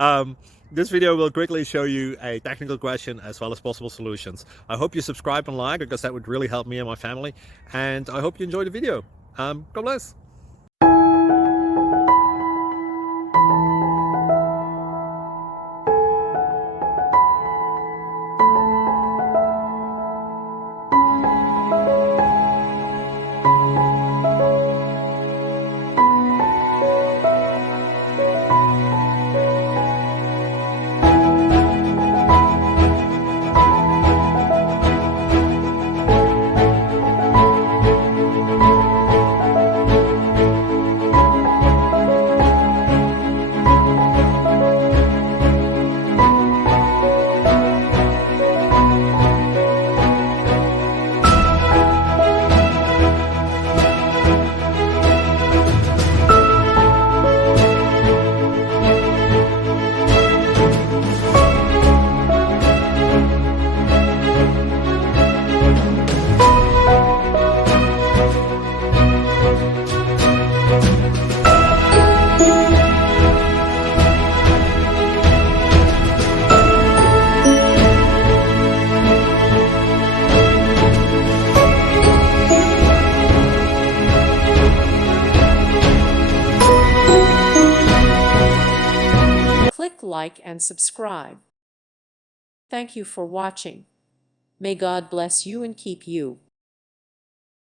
um, this video will quickly show you a technical question as well as possible solutions. I hope you subscribe and like because that would really help me and my family. And I hope you enjoy the video. God bless. Click like and subscribe. Thank you for watching. May God bless you and keep you.